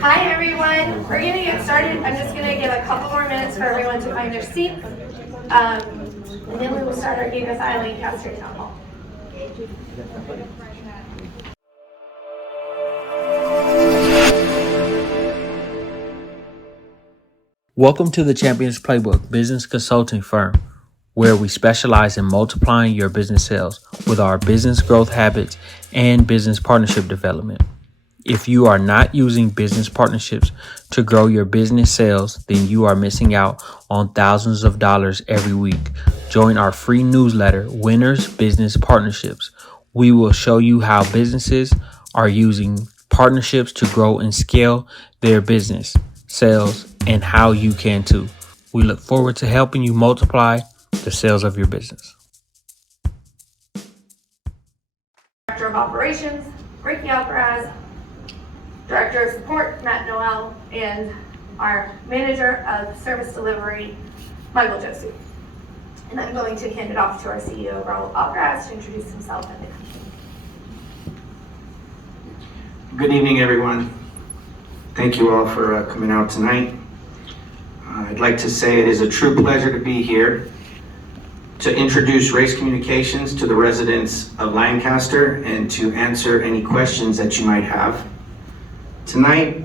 Hi everyone, we're going to get started. I'm just going to give a couple more minutes for everyone to find their seats, and then we will start our Gigafy Lancaster Town Hall. Welcome to the Champions Playbook business consulting firm, where we specialize in multiplying your business sales with our business growth habits and business partnership development. If you are not using business partnerships to grow your business sales, then you are missing out on thousands of dollars every week. Join our free newsletter, Winners Business Partnerships. We will show you how businesses are using partnerships to grow and scale their business, sales, and how you can too. We look forward to helping you multiply the sales of your business. Director of Operations, Ricky Alcaraz, Director of Support, Matt Noel, and our Manager of Service Delivery, Michael Joseph. And I'm going to hand it off to our CEO, Raul Alcaraz, to introduce himself and the company. Good evening, everyone. Thank you all for coming out tonight. I'd like to say it is a true pleasure to be here to introduce Race Communications to the residents of Lancaster and to answer any questions that you might have. Tonight,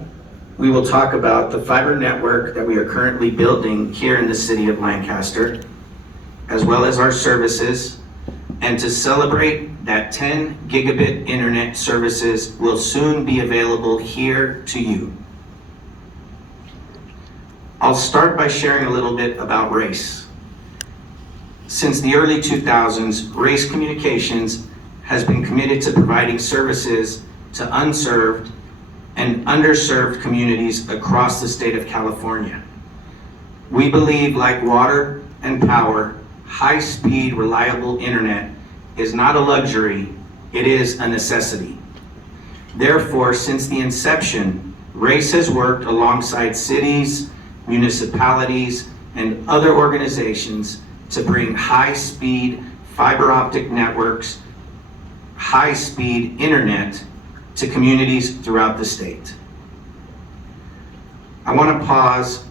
we will talk about the fiber network that we are currently building here in the city of Lancaster, as well as our services, and to celebrate that 10 gigabit internet services will soon be available here to you. I'll start by sharing a little bit about Race. Since the early 2000s, Race Communications has been committed to providing services to unserved and underserved communities across the state of California. We believe, like water and power, high-speed, reliable internet is not a luxury, it is a necessity. Therefore, since the inception, Race has worked alongside cities, municipalities, and other organizations to bring high-speed fiber optic networks, high-speed internet to communities throughout the state. I want to pause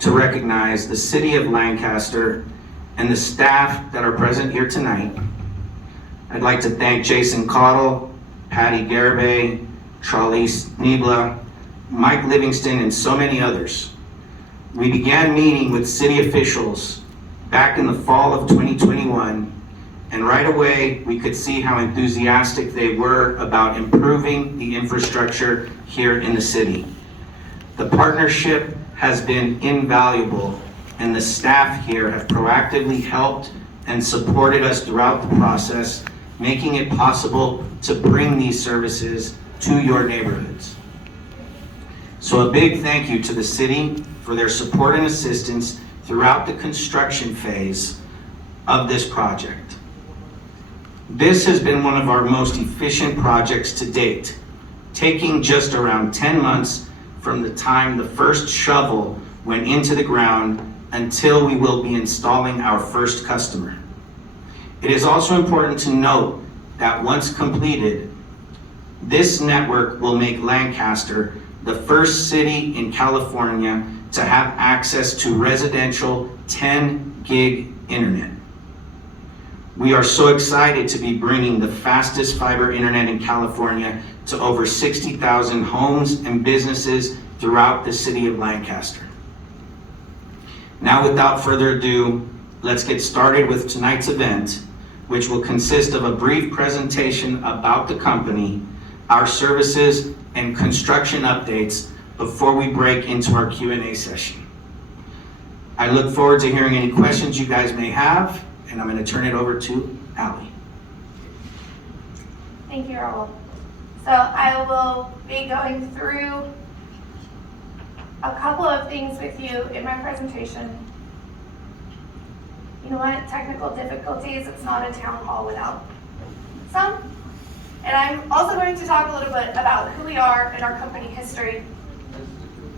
to recognize the city of Lancaster and the staff that are present here tonight. I'd like to thank Jason Cottle, Patty Garibay, Charlize Niebla, Mike Livingston, and so many others. We began meeting with city officials back in the fall of 2021, and right away we could see how enthusiastic they were about improving the infrastructure here in the city. The partnership has been invaluable, and the staff here have proactively helped and supported us throughout the process, making it possible to bring these services to your neighborhoods. So a big thank you to the city for their support and assistance throughout the construction phase of this project. This has been one of our most efficient projects to date, taking just around 10 months from the time the first shovel went into the ground until we will be installing our first customer. It is also important to note that once completed, this network will make Lancaster the first city in California to have access to residential 10 gig internet. We are so excited to be bringing the fastest fiber internet in California to over 60,000 homes and businesses throughout the city of Lancaster. Now, without further ado, let's get started with tonight's event, which will consist of a brief presentation about the company, our services, and construction updates before we break into our Q&A session. I look forward to hearing any questions you guys may have, and I'm going to turn it over to Allie. Thank you, Raul. So I will be going through a couple of things with you in my presentation. You know what? Technical difficulties, it's not a town hall without some. And I'm also going to talk a little bit about who we are and our company history.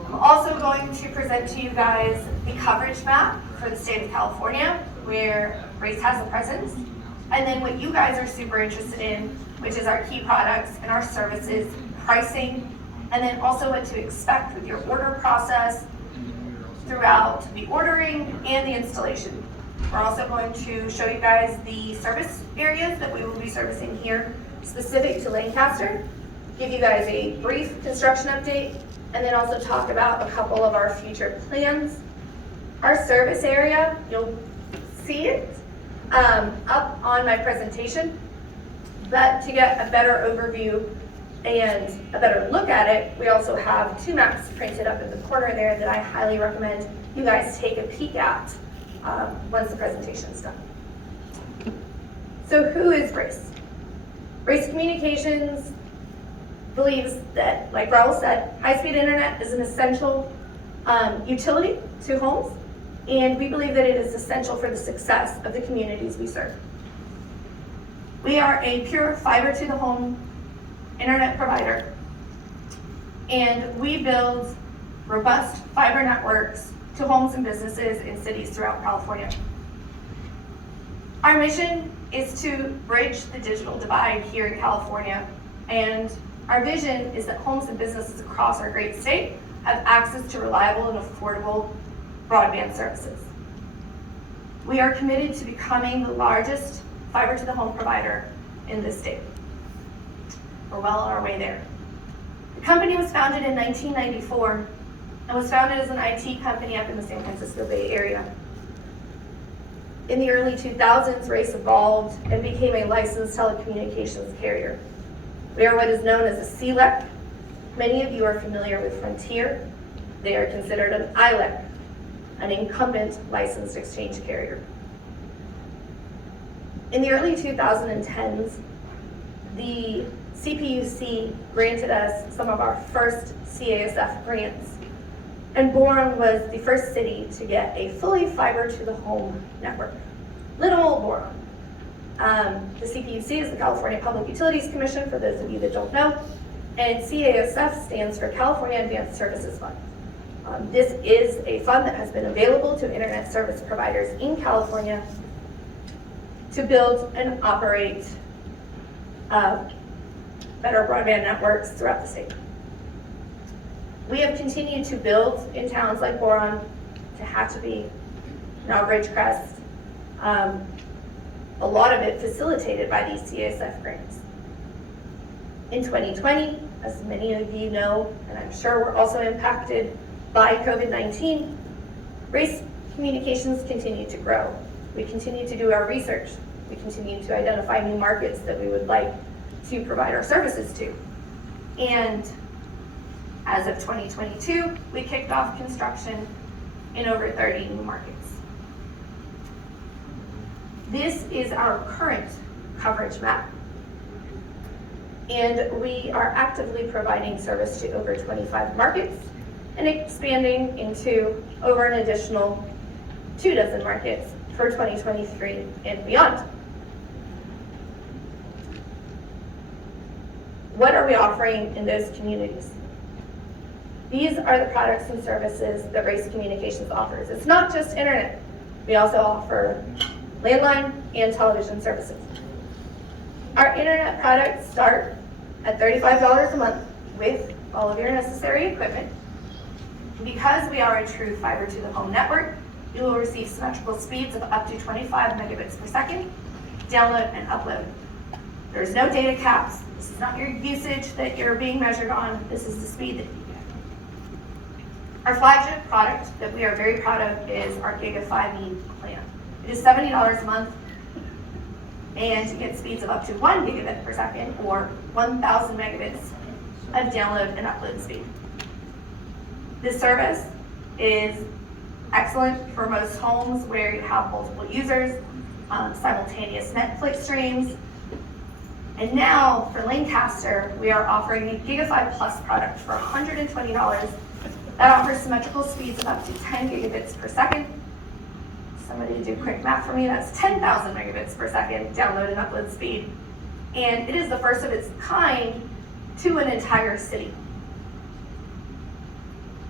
I'm also going to present to you guys the coverage map for the state of California, where Race has a presence, and then what you guys are super interested in, which is our key products and our services, pricing, and then also what to expect with your order process throughout the ordering and the installation. We're also going to show you guys the service areas that we will be servicing here specific to Lancaster, give you guys a brief construction update, and then also talk about a couple of our future plans. Our service area, you'll see it up on my presentation, but to get a better overview and a better look at it, we also have two maps printed up in the corner there that I highly recommend you guys take a peek at once the presentation's done. So who is Race? Race Communications believes that, like Raul said, high-speed internet is an essential utility to homes, and we believe that it is essential for the success of the communities we serve. We are a pure fiber-to-the-home internet provider, and we build robust fiber networks to homes and businesses in cities throughout California. Our mission is to bridge the digital divide here in California, and our vision is that homes and businesses across our great state have access to reliable and affordable broadband services. We are committed to becoming the largest fiber-to-the-home provider in this state. We're well on our way there. The company was founded in 1994 and was founded as an IT company up in the San Francisco Bay Area. In the early 2000s, Race evolved and became a licensed telecommunications carrier. We are what is known as a CLEC. Many of you are familiar with Frontier. They are considered an ILEC, an incumbent licensed exchange carrier. In the early 2010s, the CPUC granted us some of our first CASF grants, and Boron was the first city to get a fully fiber-to-the-home network. Little old Boron. The CPUC is the California Public Utilities Commission, for those of you that don't know, and CASF stands for California Advanced Services Fund. This is a fund that has been available to internet service providers in California to build and operate better broadband networks throughout the state. We have continued to build in towns like Boron, Tehachapi, now Ridgecrest, a lot of it facilitated by these CASF grants. In 2020, as many of you know, and I'm sure we're also impacted by COVID-19, Race Communications continue to grow. We continue to do our research. We continue to identify new markets that we would like to provide our services to. And as of 2022, we kicked off construction in over 30 new markets. This is our current coverage map, and we are actively providing service to over 25 markets and expanding into over an additional 24 markets for 2023 and beyond. What are we offering in those communities? These are the products and services that Race Communications offers. It's not just internet. We also offer landline and television services. Our internet products start at $35 a month with all of your necessary equipment. Because we are a true fiber-to-the-home network, you will receive symmetrical speeds of up to 25 megabits per second, download and upload. There's no data caps. This is not your usage that you're being measured on. This is the speed that you get. Our flagship product that we are very proud of is our Gigafy plan. It is $70 a month, and you get speeds of up to 1 gigabit per second or 1,000 megabits of download and upload speed. This service is excellent for most homes where you have multiple users, simultaneous Netflix streams. And now for Lancaster, we are offering a Gigafy Plus product for $120 that offers symmetrical speeds of up to 10 gigabits per second. Somebody do quick math for me, that's 10,000 megabits per second download and upload speed. And it is the first of its kind to an entire city.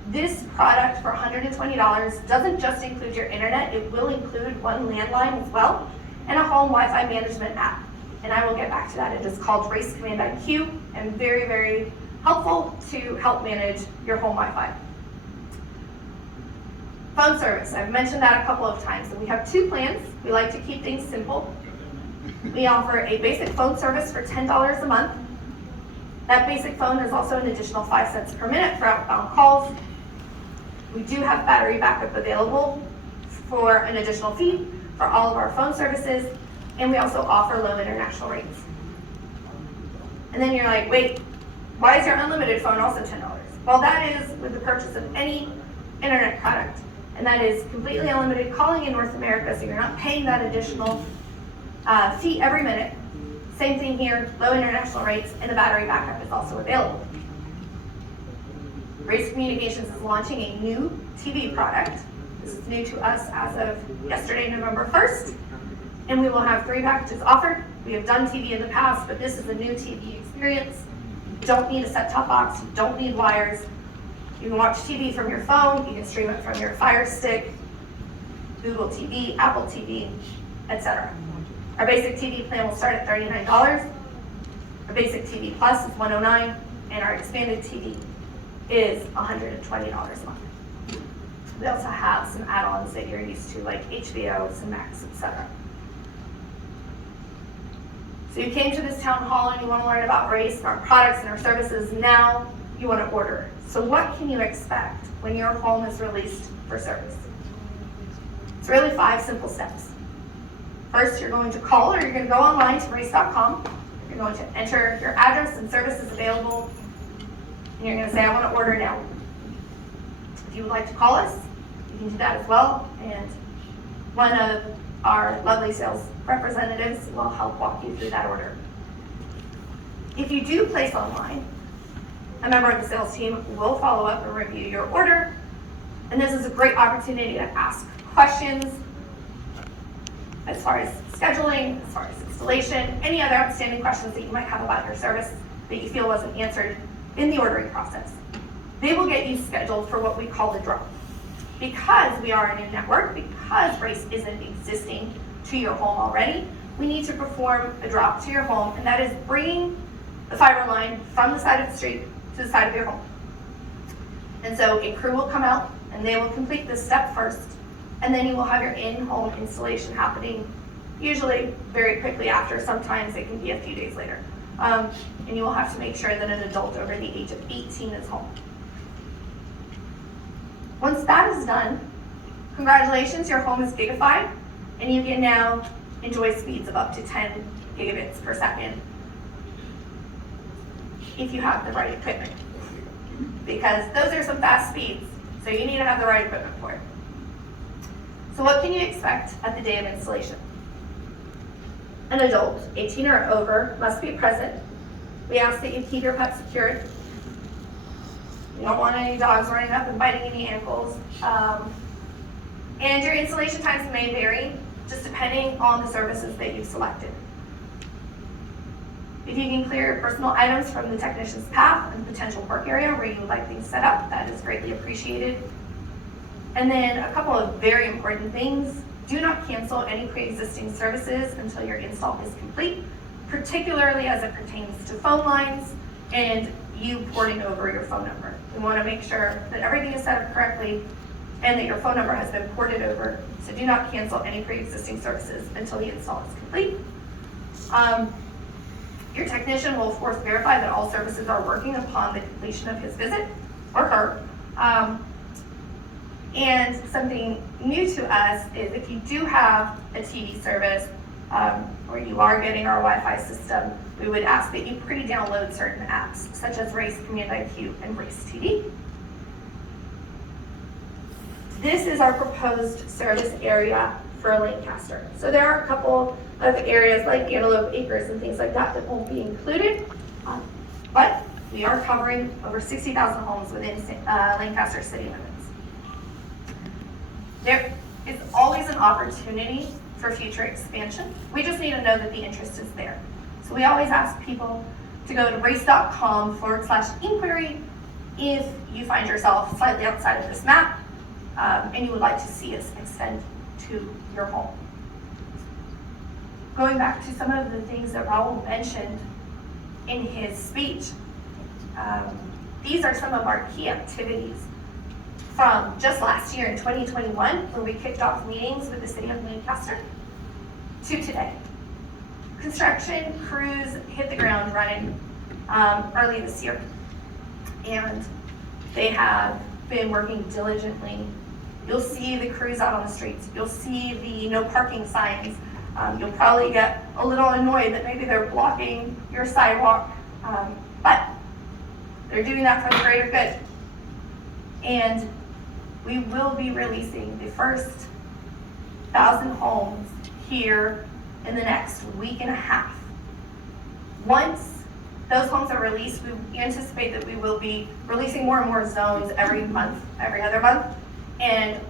This product for $120 doesn't just include your internet, it will include one landline as well, and a home Wi-Fi management app. And I will get back to that. It is called Race Command IQ. I'm very, very HallFull to help manage your home Wi-Fi. Phone service, I've mentioned that a couple of times, and we have two plans. We like to keep things simple. We offer a basic phone service for $10 a month. That basic phone is also an additional 5 cents per minute for outbound calls. We do have battery backup available for an additional fee for all of our phone services, and we also offer low international rates. And then you're like, wait, why is your unlimited phone also $10? Well, that is with the purchase of any internet product, and that is completely unlimited calling in North America, so you're not paying that additional fee every minute. Same thing here, low international rates, and the battery backup is also available. Race Communications is launching a new TV product. This is new to us as of yesterday, November 1st, and we will have 3 packages offered. We have done TV in the past, but this is a new TV experience. You don't need a set-top box, you don't need wires. You can watch TV from your phone, you can stream it from your Fire Stick, Google TV, Apple TV, etc. Our basic TV plan will start at $39. Our basic TV Plus is $109, and our expanded TV is $120 a month. We also have some add-ons that you're used to, like HBO, some Max, etc. So you came to this town hall and you want to learn about Race and our products and our services. Now you want to order. So what can you expect when your home is released for service? It's really 5 simple steps. First, you're going to call, or you're going to go online to race.com. You're going to enter your address and services available, and you're going to say, I want to order now. If you would like to call us, you can do that as well, and one of our lovely sales representatives will help walk you through that order. If you do place online, a member of the sales team will follow up and review your order, and this is a great opportunity to ask questions as far as scheduling, as far as installation, any other outstanding questions that you might have about your service that you feel wasn't answered in the ordering process. They will get you scheduled for what we call the drop. Because we are a new network, because Race isn't existing to your home already, we need to perform a drop to your home, and that is bringing the fiber line from the side of the street to the side of your home. And so a crew will come out, and they will complete this step first, and then you will have your in-home installation happening usually very quickly after. Sometimes it can be a few days later. And you will have to make sure that an adult over the age of 18 is home. Once that is done, congratulations, your home is gigafied, and you can now enjoy speeds of up to 10 gigabits per second if you have the right equipment. Because those are some fast speeds, so you need to have the right equipment for it. So what can you expect at the day of installation? An adult, 18 or over, must be present. We ask that you keep your pet secured. You don't want any dogs running up and biting any ankles. And your installation times may vary, just depending on the services that you've selected. If you can clear your personal items from the technician's path and potential work area where you would like things set up, that is greatly appreciated. And then a couple of very important things. Do not cancel any pre-existing services until your install is complete, particularly as it pertains to phone lines and you porting over your phone number. We want to make sure that everything is set up correctly and that your phone number has been ported over. So do not cancel any pre-existing services until the install is complete. Your technician will of course verify that all services are working upon the completion of his visit, or her. And something new to us is if you do have a TV service or you are getting our Wi-Fi system, we would ask that you pre-download certain apps such as Race Command IQ and Race TV. This is our proposed service area for Lancaster. So there are a couple of areas like Antelope Acres and things like that that won't be included, but we are covering over 60,000 homes within Lancaster city limits. There is always an opportunity for future expansion. We just need to know that the interest is there. So we always ask people to go to race.com/inquiry if you find yourself slightly outside of this map and you would like to see us extend to your home. Going back to some of the things that Raul mentioned in his speech, These are some of our key activities from just last year in 2021, when we kicked off meetings with the city of Lancaster, to today. Construction crews hit the ground running early this year, and they have been working diligently. You'll see the crews out on the streets. You'll see the no parking signs. You'll probably get a little annoyed that maybe they're blocking your sidewalk, but they're doing that for the greater good. And we will be releasing the first 1,000 homes here in the next week and a half. Once those homes are released, we anticipate that we will be releasing more and more zones every month, every other month, and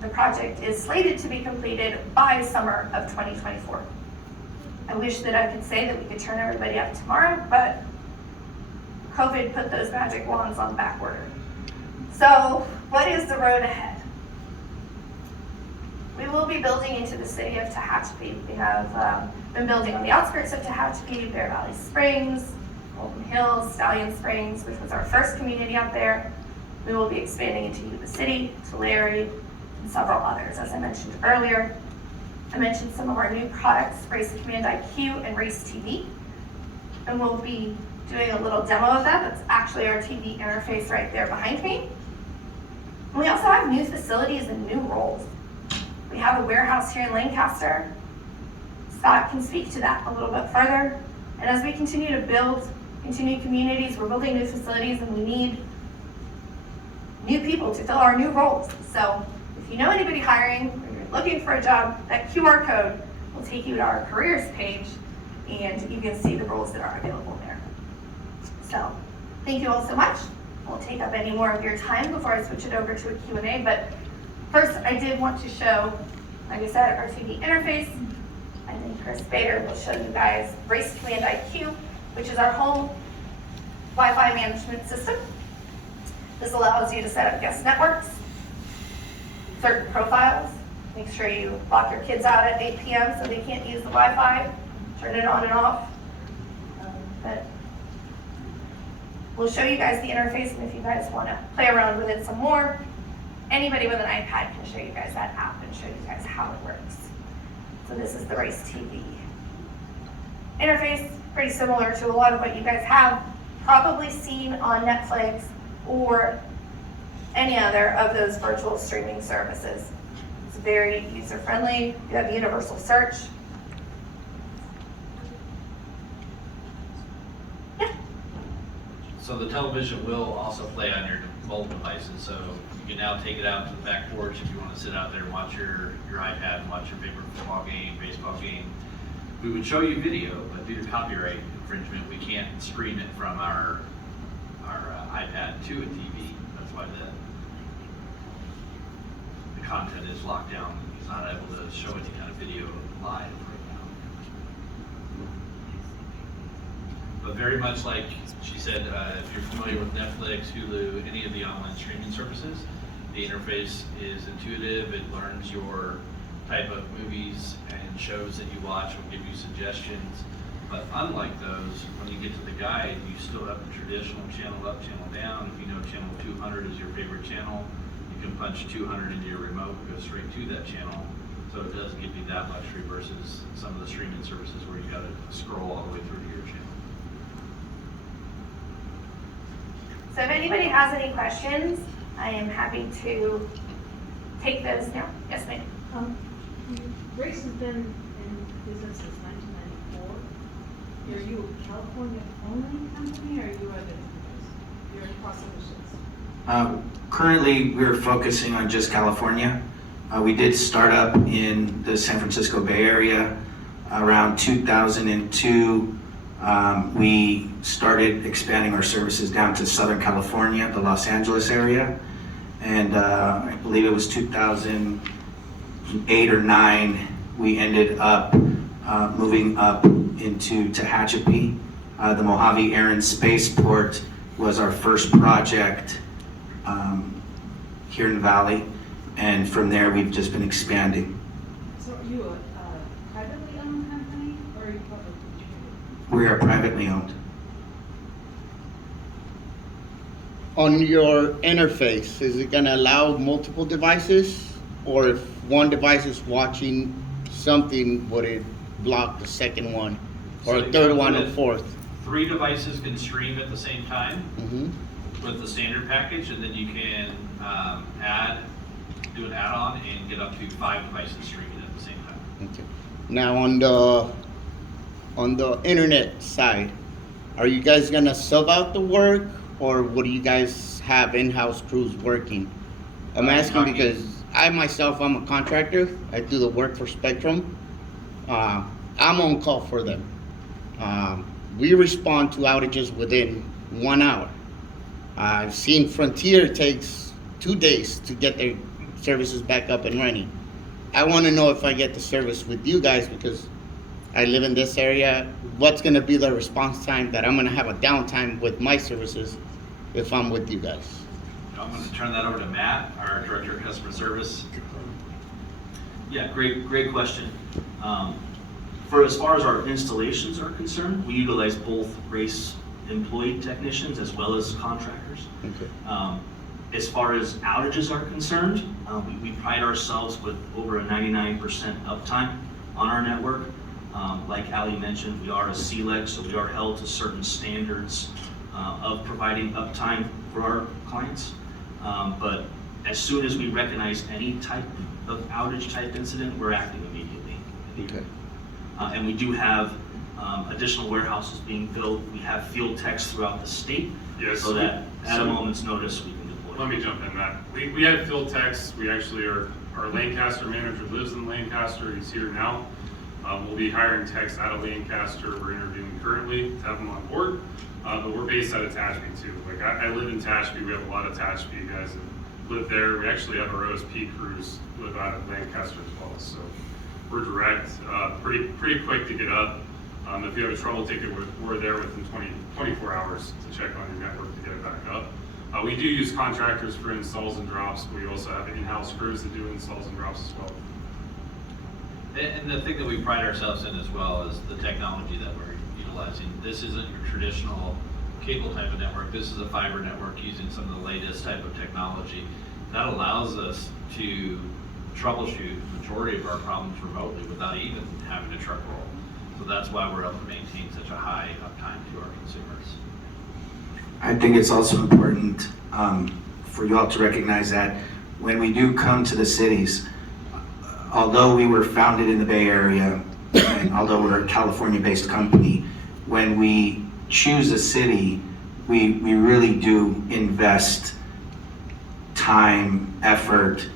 the project is slated to be completed by summer of 2024. I wish that I could say that we could turn everybody up tomorrow, but COVID put those magic wands on back order. So what is the road ahead? We will be building into the city of Tehachapi. We have been building on the outskirts of Tehachapi, Bear Valley Springs, Golden Hills, Stallion Springs, which was our first community out there. We will be expanding into Yuba City, Tulare, and several others, as I mentioned earlier. I mentioned some of our new products, Race Command IQ and Race TV, and we'll be doing a little demo of that. That's actually our TV interface right there behind me. And we also have new facilities and new roles. We have a warehouse here in Lancaster. Scott can speak to that a little bit further. And as we continue to build continued communities, we're building new facilities, and we need new people to fill our new roles. So if you know anybody hiring or you're looking for a job, that QR code will take you to our careers page, and you can see the roles that are available there. So thank you all so much. I won't take up any more of your time before I switch it over to a Q&A, but first I did want to show, like I said, our TV interface. I think Chris Bader will show you guys Race Command IQ, which is our home Wi-Fi management system. This allows you to set up guest networks, certain profiles. Make sure you lock your kids out at 8 p.m. so they can't use the Wi-Fi. Turn it on and off. But we'll show you guys the interface, and if you guys want to play around with it some more, anybody with an iPad can show you guys that app and show you guys how it works. So this is the Race TV interface, pretty similar to a lot of what you guys have probably seen on Netflix or any other of those virtual streaming services. It's very user-friendly. You have universal search. Yeah. So the television will also play on your mobile devices, so you can now take it out to the back porch if you want to sit out there and watch your iPad and watch your favorite football game, baseball game. We would show you video, but due to copyright infringement, we can't stream it from our iPad to a TV. That's why the content is locked down. It's not able to show any kind of video live right now. But very much like she said, if you're familiar with Netflix, Hulu, any of the online streaming services, the interface is intuitive. It learns your type of movies and shows that you watch, will give you suggestions. But unlike those, when you get to the guide, you still have the traditional channel up, channel down. If you know channel 200 is your favorite channel, you can punch 200 into your remote and go straight to that channel. So it doesn't give you that luxury versus some of the streaming services where you got to scroll all the way through to your channel. So if anybody has any questions, I am happy to take those now. Yes, ma'am. Race has been in business since 1994. Are you a California-only company, or are you other companies? You're across oceans? Currently, we're focusing on just California. We did start up in the San Francisco Bay Area around 2002. We started expanding our services down to Southern California, the Los Angeles area, and I believe it was 2008 or 9, we ended up moving up into Tehachapi. The Mojave Air and Spaceport was our first project here in the Valley, and from there we've just been expanding. So are you a privately owned company, or are you publicly traded? We are privately owned. On your interface, is it gonna allow multiple devices? Or if one device is watching something, would it block the second one? Or So a it third comes one or with fourth? 3 devices can stream at the same time Mm-hmm. with the standard package, and then you can do an add-on and get up to 5 devices streaming at the same time. Okay. Now on the internet side, are you guys gonna sub out the work, or what do you guys have in-house crews working? I'm asking because I myself, I'm a contractor. I do the work for Spectrum. I'm on call for them. We respond to outages within 1 hour. I've seen Frontier takes 2 days to get their services back up and running. I want to know if I get the service with you guys because I live in this area. What's going to be the response time that I'm going to have a downtime with my services if I'm with you guys? I'm going to turn that over to Matt, our Director of Customer Service. Yeah, great question. For as far as our installations are concerned, we utilize both race employed technicians as well as contractors. Okay. As far as outages are concerned, we pride ourselves with over a 99% uptime on our network. Like Ali mentioned, we are a CLEC, so we are held to certain standards of providing uptime for our clients. But as soon as we recognize any type of outage type incident, we're acting immediately. Okay. And we do have additional warehouses being built. We have field techs throughout the state, Yes. so that at a moment's notice we can deploy. Let me jump in, Matt. We have field techs. We actually our Lancaster manager lives in Lancaster. He's here now. We'll be hiring techs out of Lancaster. We're interviewing currently to have them on board. But we're based out of Tashpee too. Like I live in Tashpee. We have a lot of Tashpee guys that live there. We actually have our OSP crews live out of Lancaster as well. So we're direct, pretty quick to get up. If you have a trouble ticket, we're there within 24 hours to check on your network to get it back up. We do use contractors for installs and drops. We also have in-house crews that do installs and drops as well. And the thing that we pride ourselves in as well is the technology that we're utilizing. This isn't your traditional cable type of network. This is a fiber network using some of the latest type of technology. That allows us to troubleshoot the majority of our problems remotely without even having a truck roll. So that's why we're able to maintain such a high uptime to our consumers. I think it's also important for you all to recognize that when we do come to the cities, although we were founded in the Bay Area, and although we're a California-based company, when we choose a city, we really do invest time, effort,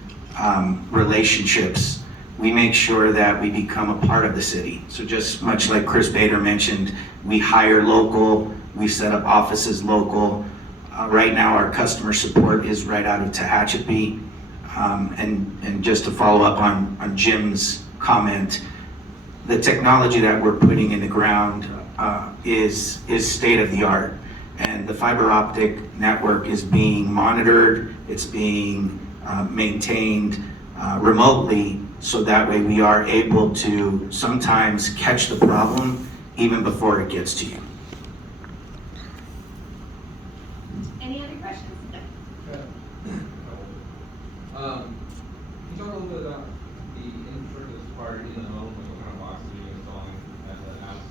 relationships. We make sure that we become a part of the city. So just much like Chris Bader mentioned, we hire local, we set up offices local. Right now, our customer support is right out of Tehachapi. And just to follow up on Jim's comment, the technology that we're putting in the ground is state of the art. And the fiber optic network is being monitored, it's being maintained remotely, so that way we are able to sometimes catch the problem even before it gets to you. Any other questions? No. Can you talk a little bit about the infrastructure that's required in the home, like what kind of boxes are you installing at the house?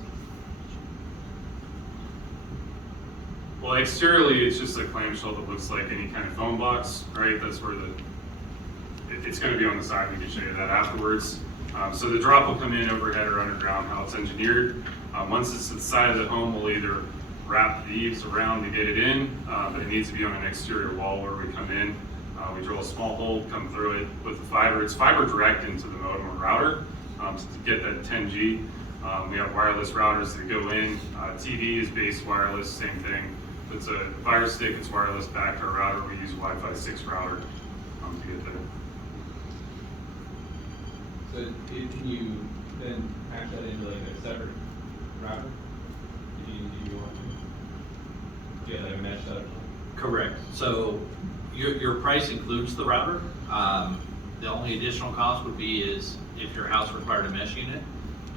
Well, exteriorly, it's just a clamshell that looks like any kind of phone box, right? That's where it's going to be on the side. We can show you that afterwards. So the drop will come in overhead or underground, how it's engineered. Once it's at the side of the home, we'll either wrap the eaves around to get it in, but it needs to be on an exterior wall where we come in. We drill a small hole, come through it with the fiber. It's fiber direct into the modem or router to get that 10G. We have wireless routers that go in. TV is base wireless, same thing. If it's a Fire Stick, it's wireless back to our router. We use Wi-Fi 6 router to get there. So can you then patch that into like a separate router? If you want to? Yeah, like a mesh up. Correct. So your price includes the router. The only additional cost would be is if your house required a mesh unit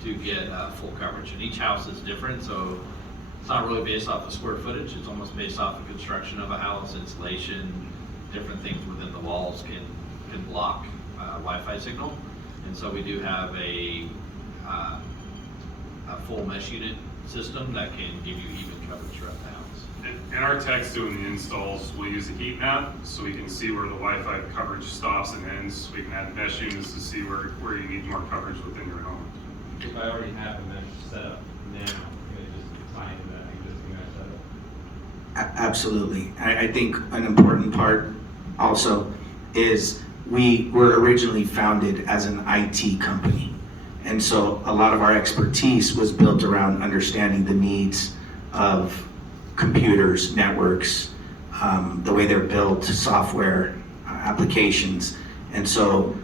to get full coverage. And each house is different, so It's not really based off of square footage, it's almost based off of construction of a house, insulation, different things within the walls can block Wi-Fi signal. And so we do have a full mesh unit system that can give you even coverage throughout the house. And our techs doing the installs will use a heat map so we can see where the Wi-Fi coverage stops and ends. We can add mesh units to see where you need more coverage within your home. If I already have a mesh set up now, can I just tie into that existing mesh setup? Absolutely. I think an important part also is we were originally founded as an IT company. And so a lot of our expertise was built around understanding the needs of computers, networks, the way they're built, software, applications. And so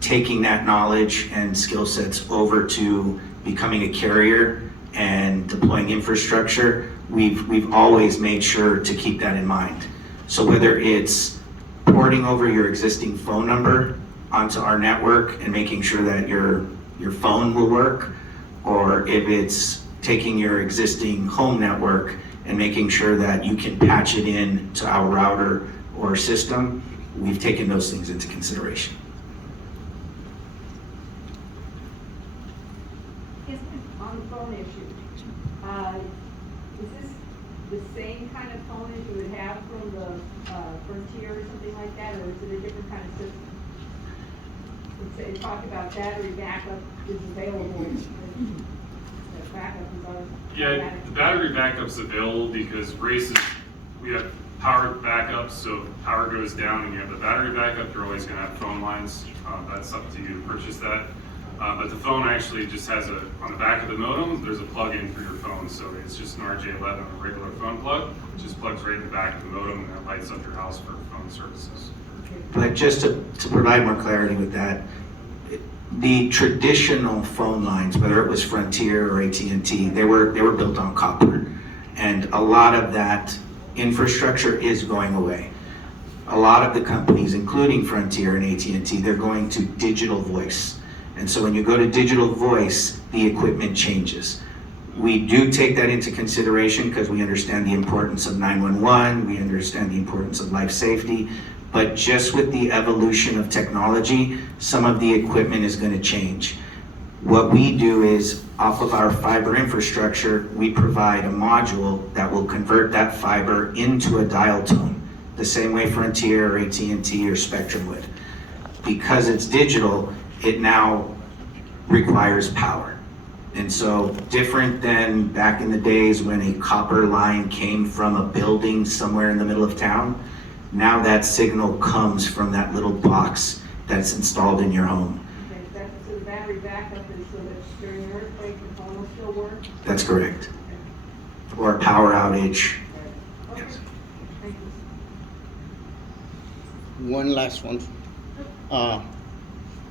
taking that knowledge and skill sets over to becoming a carrier and deploying infrastructure, we've always made sure to keep that in mind. So whether it's porting over your existing phone number onto our network and making sure that your phone will work, or if it's taking your existing home network and making sure that you can patch it in to our router or system, we've taken those things into consideration. Yes, ma'am. On the phone issue, is this the same kind of phone as you would have from the Frontier or something like that, or is it a different kind of system? It talked about battery backup is available. The backup is always Yeah, automatic. the battery backup's available because races, we have power backups, so if power goes down and you have the battery backup, you're always gonna have phone lines. That's up to you to purchase that. But the phone actually just has on the back of the modem, there's a plug-in for your phone. So it's just an RJ11, a regular phone plug. It just plugs right in the back of the modem and that lights up your house for phone services. But just to provide more clarity with that, the traditional phone lines, whether it was Frontier or AT&T, they were built on copper. And a lot of that infrastructure is going away. A lot of the companies, including Frontier and AT&T, they're going to digital voice. And so when you go to digital voice, the equipment changes. We do take that into consideration because we understand the importance of 911, we understand the importance of life safety, but just with the evolution of technology, some of the equipment is going to change. What we do is, off of our fiber infrastructure, we provide a module that will convert that fiber into a dial tone, the same way Frontier or AT&T or Spectrum would. Because it's digital, it now requires power. And so different than back in the days when a copper line came from a building somewhere in the middle of town, now that signal comes from that little box that's installed in your home. Okay, so the battery backup is so that during an earthquake, the phone will still work? That's correct. Or a power outage. Okay, Yes. thank you. One last one.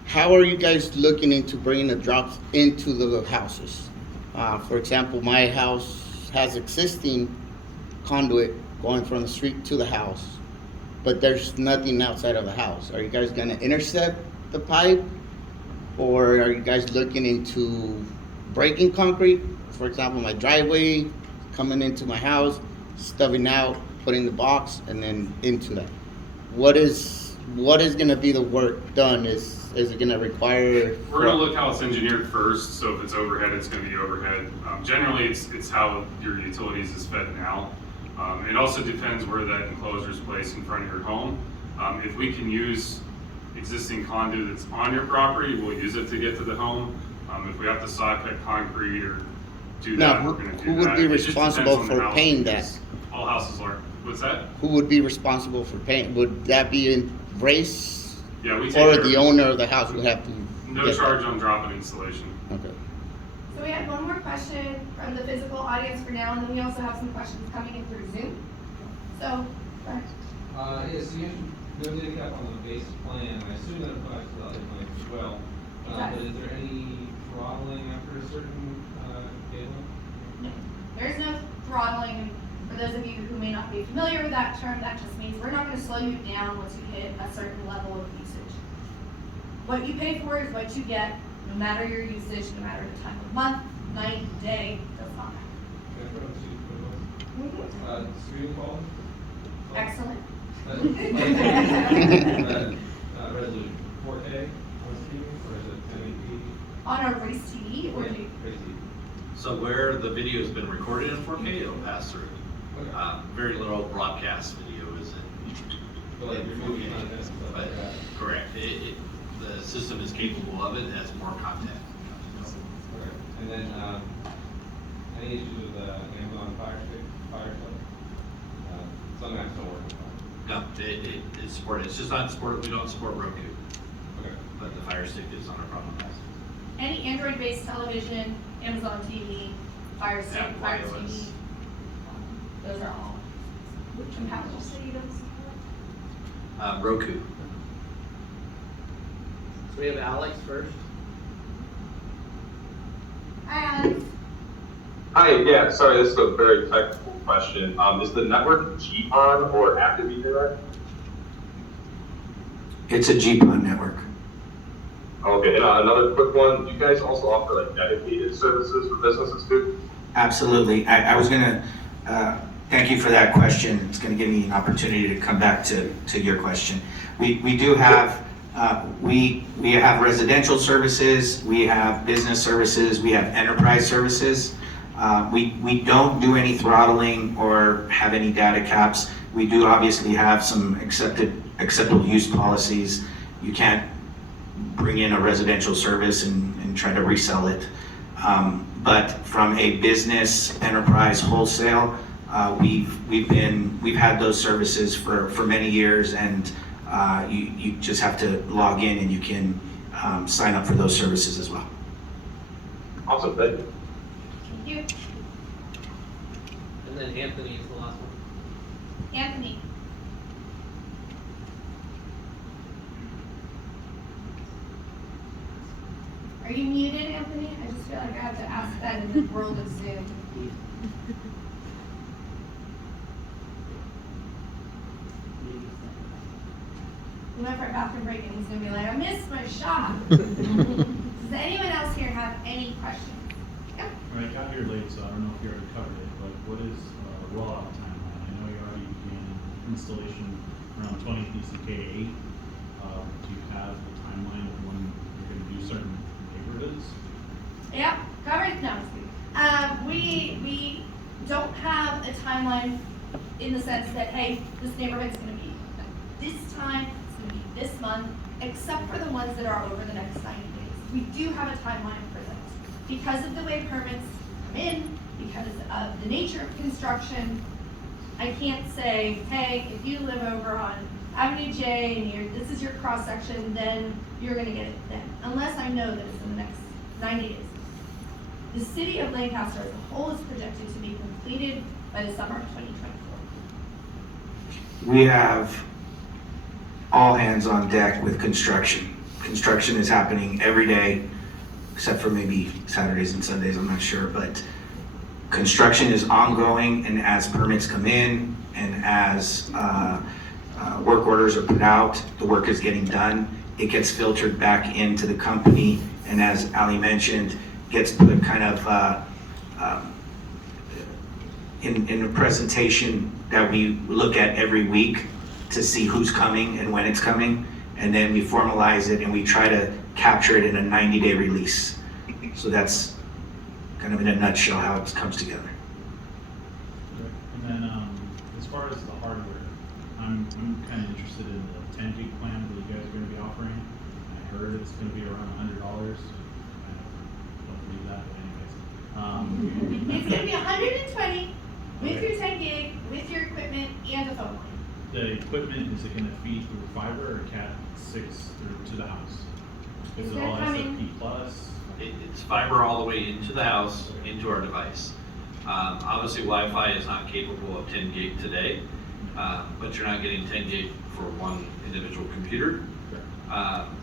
How are you guys looking into bringing the drops into the houses? For example, my house has existing conduit going from the street to the house, but there's nothing outside of the house. Are you guys gonna intercept the pipe? Or are you guys looking into breaking concrete? For example, my driveway, coming into my house, stubbing out, putting the box, and then into that. What is gonna be the work done? Is it gonna require? We're gonna look how it's engineered first, so if it's overhead, it's gonna be overhead. Generally, it's how your utilities is fed now. It also depends where that enclosure is placed in front of your home. If we can use existing conduit that's on your property, we'll use it to get to the home. If we have to saw cut concrete or do Now, that, we're gonna do that. who would be It just depends responsible on the for house, paying because all houses are. What's that? Who would be responsible for paying? Would that be in Brace? Yeah, we take Or care of the it. owner of the house would have to? No get charge that? on drop-in installation. Okay. So we have one more question from the physical audience for now, and then we also have some questions coming in through Zoom. So, Brett. Yes, so you have no data cap on the base plan, I assume that applies to the other plans as well. But is there any throttling after a certain, data? No, there is no throttling. For those of you who may not be familiar with that term, that just means we're not going to slow you down once you hit a certain level of usage. What you pay for is what you get, no matter your usage, no matter the time of month, night, day, does not matter. Screen quality? Excellent. Resolution, 4K on TV, or is it 1080p? On our race TV or do Crazy. So where the video's been recorded in 4K, it'll pass through. Okay. Very little broadcast video is in. But like your movie content and stuff But, like that. correct, the system is capable of it as more content. Okay. And then, any issues with the Amazon Fire Stick, Fire Stick? Sometimes don't work. No, it's supported, it's just not supported, we don't support Roku, Okay. but the Fire Stick is on our problem list. any Android-based television, Amazon TV, Fire Stick, Apple Fire iOS. TV? Those are all compatible. Roku. So we have Alex first. Hi, Alex. Hi, yeah, sorry, this is a very technical question. Is the network GPON or Active Ethernet? It's a GPON network. Okay, and another quick one, do you guys also offer like dedicated services for businesses too? Absolutely. I was gonna, thank you for that question. It's gonna give me an opportunity to come back to your question. We do have, we have residential services, we have business services, we have enterprise services. We don't do any throttling or have any data caps. We do obviously have some acceptable use policies. You can't bring in a residential service and try to resell it. But from a business, enterprise, wholesale, we've had those services for many years, and you just have to log in and you can sign up for those services as well. Awesome, thank you. Thank you. And then Anthony is the last one. Anthony. Are you muted, Anthony? I just feel like I have to ask that in the world of Zoom. We went for a bathroom break and he's gonna be like, I missed my shot. Does anyone else here have any questions? Yep. All right, got here late, so I don't know if you already covered it, but what is rollout timeline? I know you already began installation around 20 PCK8. Do you have a timeline of when you're going to do certain neighborhoods? Yep, covered, no, I'm just kidding. We don't have a timeline in the sense that, hey, this neighborhood's gonna be this time, it's gonna be this month, except for the ones that are over the next 90 days. We do have a timeline for those. Because of the way permits come in, because of the nature of construction, I can't say, hey, if you live over on Avenue J and this is your cross section, then you're gonna get it then, unless I know that it's in the next 90 days. The city of Lancaster as a whole is projected to be completed by the summer of 2024. We have all hands on deck with construction. Construction is happening every day, except for maybe Saturdays and Sundays, I'm not sure, but construction is ongoing, and as permits come in and as work orders are put out, the work is getting done. It gets filtered back into the company, and as Ali mentioned, gets put kind of in a presentation that we look at every week to see who's coming and when it's coming, and then we formalize it and we try to capture it in a 90-day release. So that's kind of in a nutshell how it comes together. And then as far as the hardware, I'm kind of interested in the 10 gig plan that you guys are going to be offering. I heard it's going to be around $100. I don't believe that, but anyways. It's gonna be 120 with your 10 gig, with your equipment and a phone line. The equipment, is it going to feed through fiber or Cat 6 through to the house? Is It's it all gonna come in- SFP plus? It's fiber all the way into the house, into our device. Obviously, Wi-Fi is not capable of 10 gig today, but you're not getting 10 gig for one individual computer.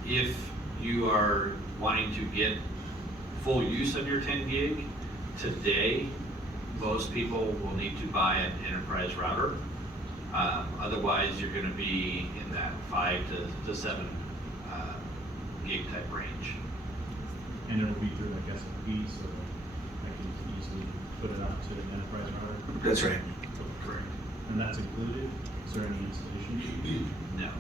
If you are wanting to get full use of your 10 gig, today, most people will need to buy an enterprise router. Otherwise, you're going to be in that 5 to 7 gig type range. And it'll be through like SFP, so like can easily put it out to an enterprise router? That's right. Correct. And that's included? Is there any installation fee? No,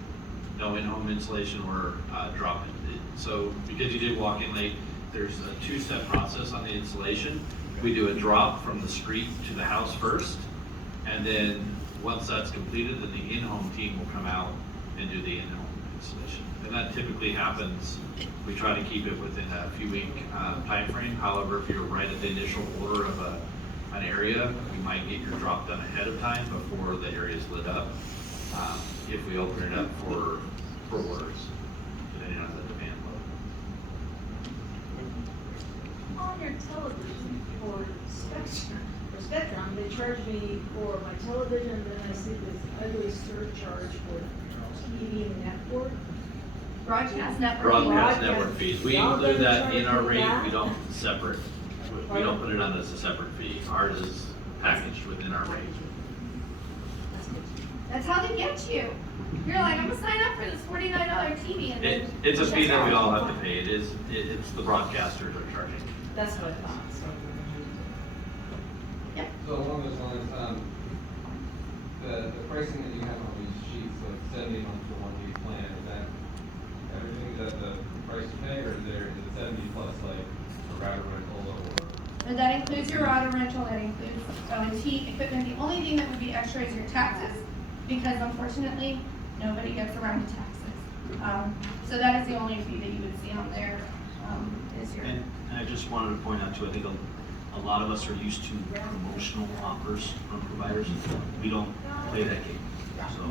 no in-home installation or drop-in. So because you did walk in late, there's a two-step process on the installation. We do a drop from the street to the house first, and then once that's completed, then the in-home team will come out and do the in-home installation. And that typically happens, we try to keep it within a few week time frame. However, if you're right at the initial order of an area, we might get your drop done ahead of time before the area is lit up. If we open it up for orders, depending on the demand load. On your television for Spectrum, they charge me for my television, and then I see this ugly surcharge for TV network. Broadcast network. Broadcast network fees, we Y'all include gonna that in charge our me rate, that? we don't separate. We don't put it on as a separate fee. Ours is packaged within our rate. That's how they get you. You're like, I'm gonna sign up for this $49 TV and then. It's a fee that we all have to pay. It's the broadcasters are charging. That's what I thought, so. So along those lines, the pricing that you have on these sheets, like 70 months for 1 gig plan, is that everything, is that the price you pay, or is it 70 plus like a router rental or? And that includes your router rental, that includes ONT equipment. The only thing that would be extra is your taxes, because unfortunately, nobody gets around to taxes. So that is the only fee that you would see on there, is your. And I just wanted to point out too, I think a lot of us are used to promotional offers from providers. We don't play that game. So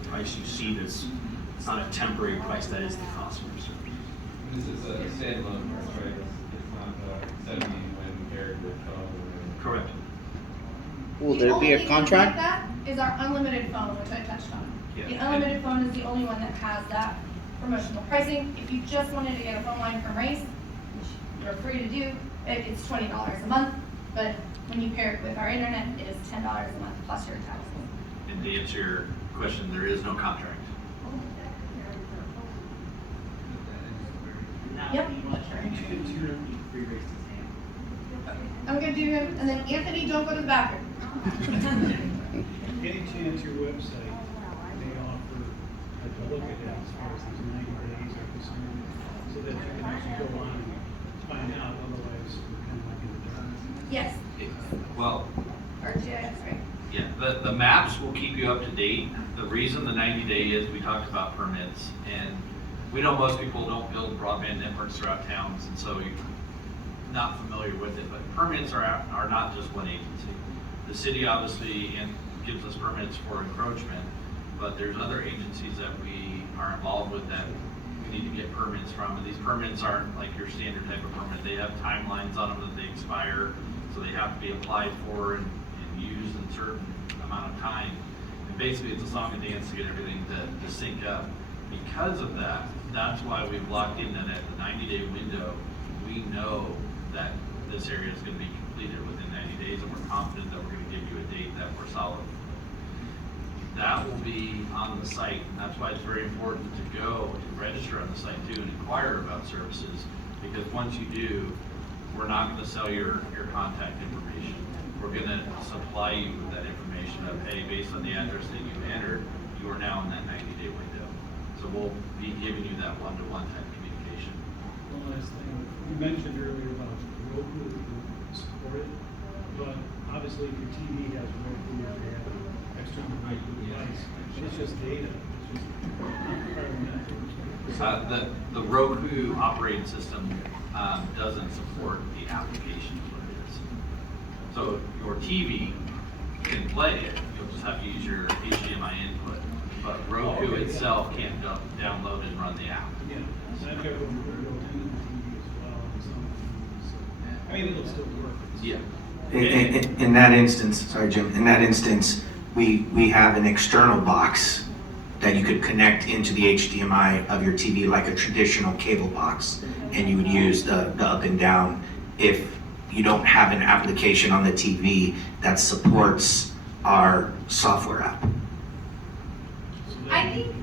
the price you see, it's not a temporary price, that is the cost of your service. This is a standalone price, right? It's not 70 when paired with phone. Correct. Will The there only be a thing that's like contract? that is our unlimited phone, which I touched on. Yeah. The unlimited phone is the only one that has that promotional pricing. If you just wanted to get a phone line from Race, which you're free to do, it's $20 a month, but when you pair it with our internet, it is $10 a month plus your taxes. And to answer your question, there is no contract. Yep. I'm gonna do him, and then Anthony, don't go to the bathroom. Any chance your website may offer a look at it as far as these 90 days are concerned, so that you can actually go on and find out, otherwise we're kind of like in the dark. Yes, Well, or GIS, right? yeah, the maps will keep you up to date. The reason the 90-day is, we talked about permits, and we know most people don't build broadband networks throughout towns, and so you're not familiar with it, but permits are not just one agency. The city obviously gives us permits for encroachment, but there's other agencies that we are involved with that we need to get permits from, and these permits aren't like your standard type of permit. They have timelines on them that they expire, so they have to be applied for and used in a certain amount of time. And basically, it's a song and dance to get everything to sync up. Because of that, that's why we've locked in that at the 90-day window, we know that this area is going to be completed within 90 days, and we're confident that we're going to give you a date that we're solid. That will be on the site, and that's why it's very important to go to register on the site too and inquire about services, because once you do, we're not going to sell your contact information. We're going to supply you with that information of, hey, based on the address that you entered, you are now in that 90-day window. So we'll be giving you that one-to-one type communication. One last thing, you mentioned earlier about Roku support it, but obviously if your TV has Roku, or you have an external Roku device, it's just data, it's just not part of the network. The Roku operating system doesn't support the application is what it is. So your TV can play it, you'll just have to use your HDMI input. But Roku itself can't download and run the app. Yeah, so I've got Roku built into the TV as well, and some TVs, so, I mean, it'll still work. Yeah. In that instance, sorry, Jim, in that instance, we have an external box that you could connect into the HDMI of your TV like a traditional cable box, and you would use the up and down if you don't have an application on the TV that supports our software app. I think,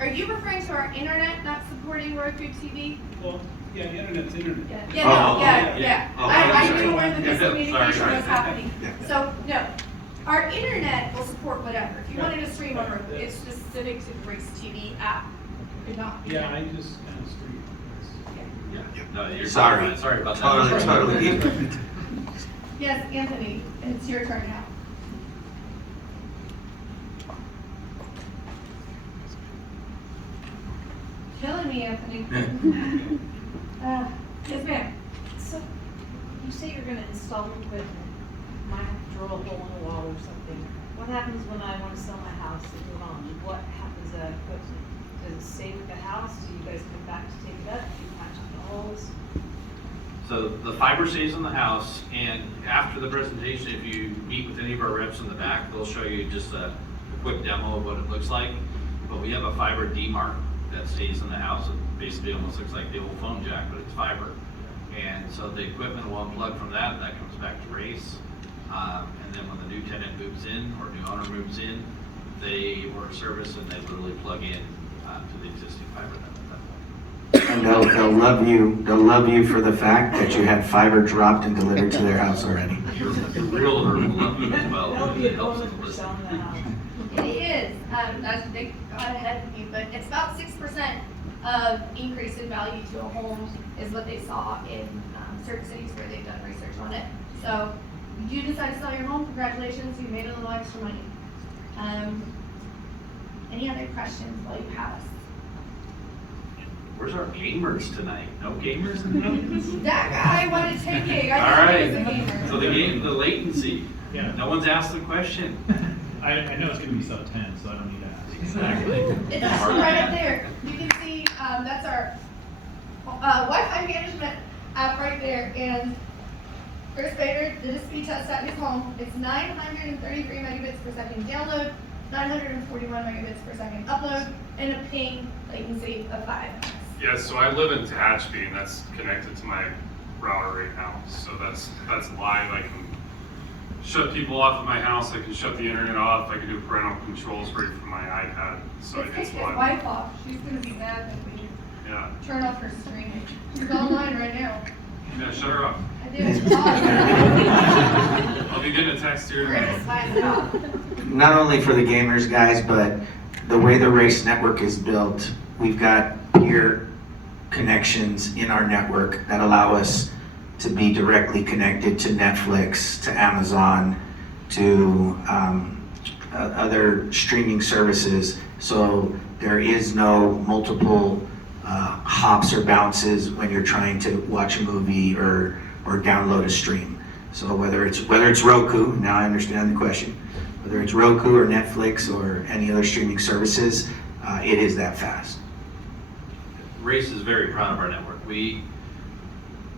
Are you referring to our internet not supporting Roku TV? Well, yeah, the internet's internet. Yeah, Oh, no, yeah. oh, I sorry. knew where the Yeah, miscommunication sorry. was happening. Yeah. So, no, our internet will support whatever. If you wanted to stream on Roku, it's specific to the Race TV app. Could not be. Yeah, I just kind of stream. Yeah. No, you're Sorry. Sorry about that. Totally different. Yes, Anthony, it's your turn now. Killing me, Anthony. Yes, ma'am. So, you say you're gonna install equipment, might have to drill a hole in the wall or something. What happens when I wanna sell my house and move on? What happens to that equipment? Does it stay with the house? Do you guys come back to take it up? Do you patch up the holes? So the fiber stays in the house, and after the presentation, if you meet with any of our reps in the back, they'll show you just a quick demo of what it looks like. But we have a fiber demarc that stays in the house. It basically almost looks like the old phone jack, but it's fiber. And so the equipment will unplug from that, that comes back to Race. And then when the new tenant moves in, or new owner moves in, they order service and they literally plug in to the existing fiber network. And they'll love you for the fact that you had fiber dropped and delivered to their house already. Your realtor will love you as well. That'll be It a helps bonus with for the selling listing. the house. It is, they got ahead of you, but it's about 6% of increase in value to a home is what they saw in certain cities where they've done research on it. So, you decide to sell your home, congratulations, you made a little extra money. Any other questions while you have us? Where's our gamers tonight? No gamers in the audience? That guy wanted 10K, All I think he was a right, gamer. so the latency. Yeah. No one's asked the question. I know it's gonna be sub 10, so I don't need to ask. Exactly. It's actually right up there. You can see, that's our Wi-Fi management app right there. And Chris Bader did a speed test at his home. It's 933 megabits per second download, 941 megabits per second upload, and a ping latency of 5. Yes, so I live in Tehachapi, and that's connected to my router right now. So that's live. I can shut people off at my house. I can shut the internet off. I can do parental controls right from my iPad. So Let's take it's his live. wife off. She's gonna be mad that we Yeah. turn off her streaming. She's online right now. Yeah, shut her off. I did. I'll be getting a text here. We're gonna slide it off. Not only for the gamers, guys, but the way the Race network is built, we've got peer connections in our network that allow us to be directly connected to Netflix, to Amazon, to other streaming services. So there is no multiple hops or bounces when you're trying to watch a movie or download a stream. So whether it's Roku, now I understand the question, whether it's Roku or Netflix or any other streaming services, it is that fast. Race is very proud of our network.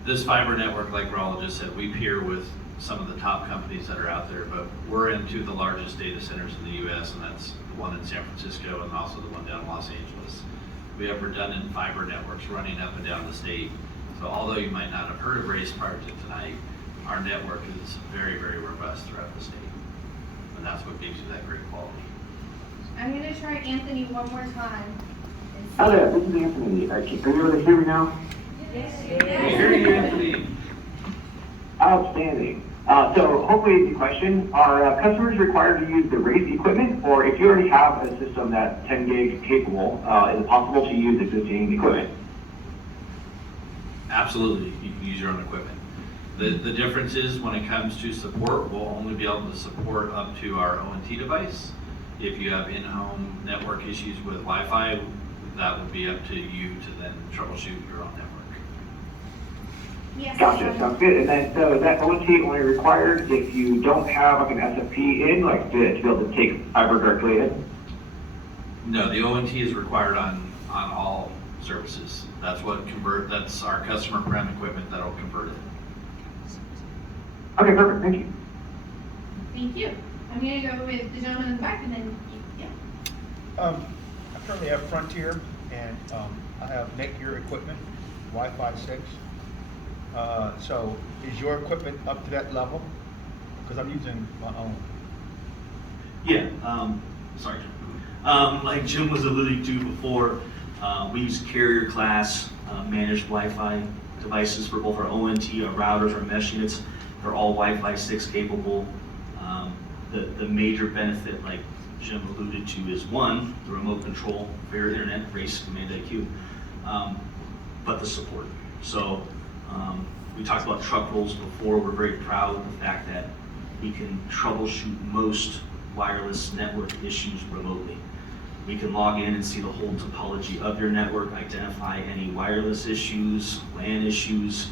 This fiber network, like Raul just said, we peer with some of the top companies that are out there, but we're into the largest data centers in the US, and that's the one in San Francisco and also the one down in Los Angeles. We have redundant fiber networks running up and down the state. So although you might not have heard of Race prior to tonight, our network is very, very robust throughout the state. And that's what gives you that great quality. I'm gonna try Anthony one more time. Hi there, this is Anthony. Are you able to hear me now? Yes. We hear you, Anthony. Outstanding. So hopefully it's a question. Are customers required to use the Race equipment, or if you already have a system that's 10 gig capable, is it possible to use existing equipment? Absolutely, you can use your own equipment. The difference is when it comes to support, we'll only be able to support up to our ONT device. If you have in-home network issues with Wi-Fi, that would be up to you to then troubleshoot your own network. Yes. Gotcha, sounds good. And then, so is that ONT only required if you don't have like an SFP in, like to be able to take fiber directly in? No, the ONT is required on all services. That's that's our customer prem equipment that'll convert it. Okay, perfect, thank you. Thank you. I'm gonna go with the gentleman in the back and then, yeah. I currently have Frontier, and I have Netgear equipment, Wi-Fi 6. So is your equipment up to that level? Because I'm using my own. Yeah, sorry, Jim. Like Jim was alluding to before, we use carrier class managed Wi-Fi devices for both our ONT, our routers, our mesh units. They're all Wi-Fi 6 capable. The major benefit, like Jim alluded to, is one, the remote control for your internet, Race Command IQ, but the support. So we talked about truck rolls before. We're very proud of the fact that we can troubleshoot most wireless network issues remotely. We can log in and see the whole topology of your network, identify any wireless issues, LAN issues,